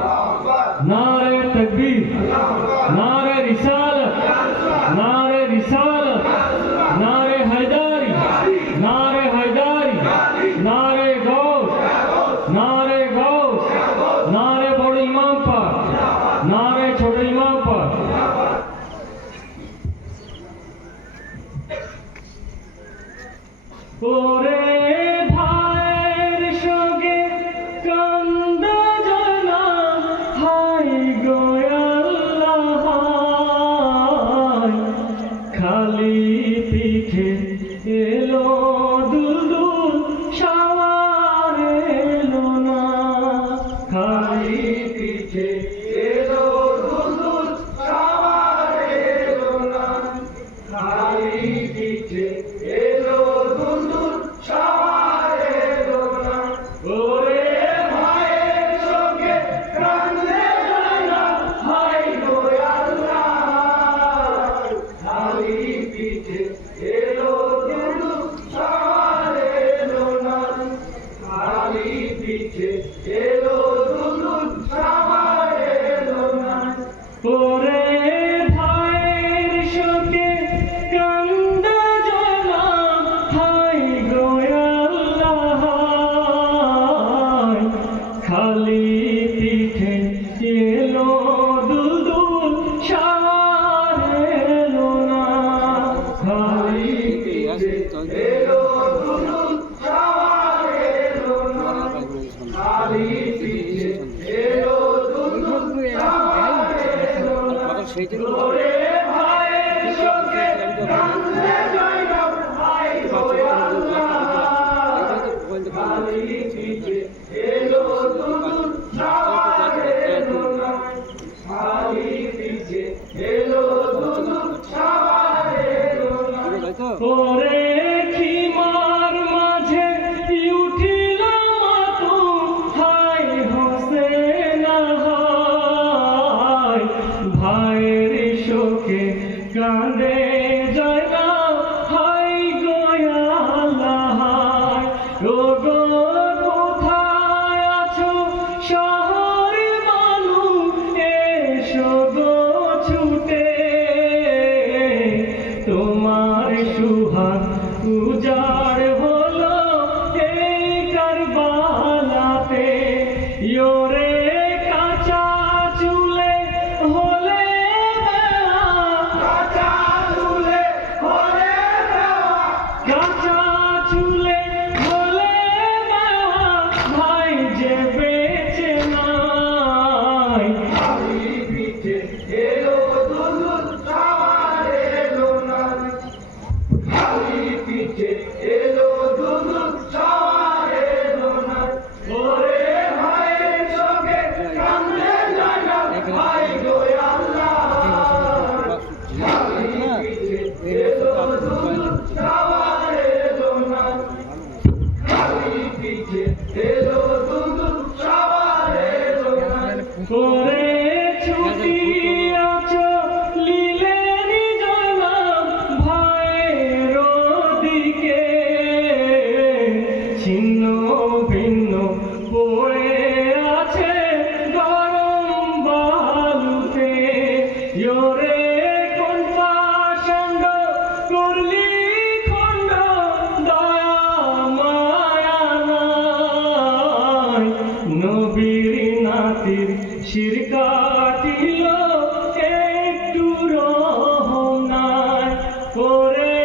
नारे तकबीर, नारे रिसालत, नारे रिसालत, नारे हैदारी, नारे हैदारी, नारे गौस, नारे गौस, नारे बड़े इमाम पर, नारे छोटे इमाम पर। ओरे भाइर सঙ্গে কান্দে জানা হাই গো আল্লাহ, খালি পিঠে এলো দুলদুল সাওয়ার এলো না, খালি পিঠে এলো দুলদুল সাওয়ার এলো না, খালি পিঠে এলো দুলদুল সাওয়ার এলো না। ওরে ভাইয়ের সঙ্গে কান্দে জানা হাই গো আল্লাহ, খালি পিঠে এলো দুলদুল সাওয়ার এলো না, খালি পিঠে এলো দুলদুল সাওয়ার এলো না। ওরে ভাইয়ের সঙ্গে কান্দে জানা হাই গো আল্লাহ, খালি পিঠে এলো দুলদুল সাওয়ার এলো না, খালি পিঠে এলো দুলদুল সাওয়ার এলো না, খালি পিঠে এলো দুলদুল সাওয়ার এলো না। ওরে ভাইয়ের সঙ্গে কান্দে জানা হাই গো আল্লাহ, খালি পিঠে এলো দুলদুল সাওয়ার এলো না, খালি পিঠে এলো দুলদুল সাওয়ার এলো না। ওরে খিমার মাঝে উঠিল মাতুম হাই হোসেন হাই, ভাইয়ের শোকে কাঁদে জয়না হাই গো আল্লাহ। ও গো কোথায় আছো শহরে মানুষ, এসো গো ছুটে, তোমার সুহাগ উজাড় হলো এই কারবালাতে। ইয়োরে কাঁচা চুলে হলে বেয়া, কাঁচা চুলে হলে বেয়া, কাঁচা চুলে হলে বেয়া, ভাই যে বেঁচে নাই, খালি পিঠে এলো দুলদুল সাওয়ার এলো না, খালি পিঠে এলো দুলদুল সাওয়ার এলো না। ওরে ভাইয়ের সঙ্গে কান্দে জানা হাই গো আল্লাহ, খালি পিঠে এলো দুলদুল সাওয়ার এলো না, খালি পিঠে এলো দুলদুল সাওয়ার এলো না। ওরে ছুটি আছো লীলেরি জানাম ভাইয়ের দিকে, ছিন্ন ভিন্ন পড়ে আছে গরম বালুতে। ইয়োরে কোন পাষণ্ড করলি খণ্ড, দয়া মায়া নাই, নবীর নাতির শির কাটিল একটু রহম নাই। ওরে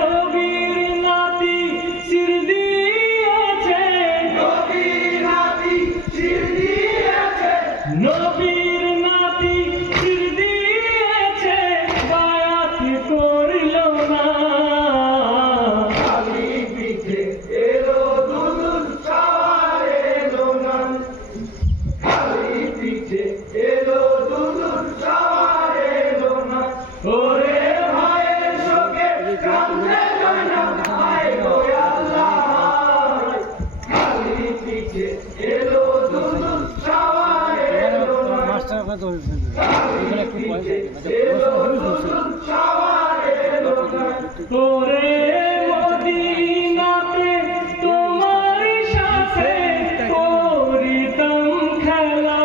নবীর নাতি শির দিয়েছে, নবীর নাতি শির দিয়েছে, নবীর নাতি শির দিয়েছে, বায়াত করিল না, খালি পিঠে এলো দুলদুল সাওয়ার এলো না, খালি পিঠে এলো দুলদুল সাওয়ার এলো না। ওরে ভাইয়ের সঙ্গে কান্দে জানা হাই গো আল্লাহ, খালি পিঠে এলো দুলদুল সাওয়ার এলো না, খালি পিঠে এলো দুলদুল সাওয়ার এলো না। ওরে মদিনাতে তোমার সাথে করিতাম খেলা,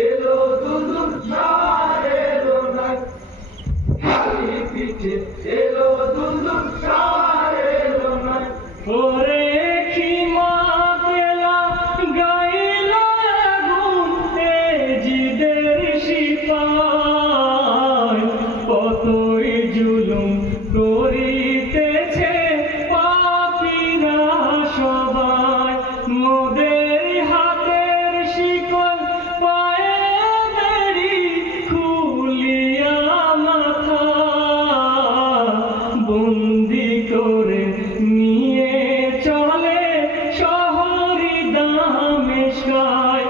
এলো দুদুর সাওয়ার এলো না খালি পিঠে এলো দুদুর সাওয়ার এলো না ওরে খিমা পেলা গাইল আগুন এ জিদের সিপাই কতই জুলুম করিতেছে পাপীরা সবাই মোদের হাতের শিকল পায়ে বেড়ি খুলিয়া মাথা বন্দি করে নিয়ে চলে শহরি দামেস্কায়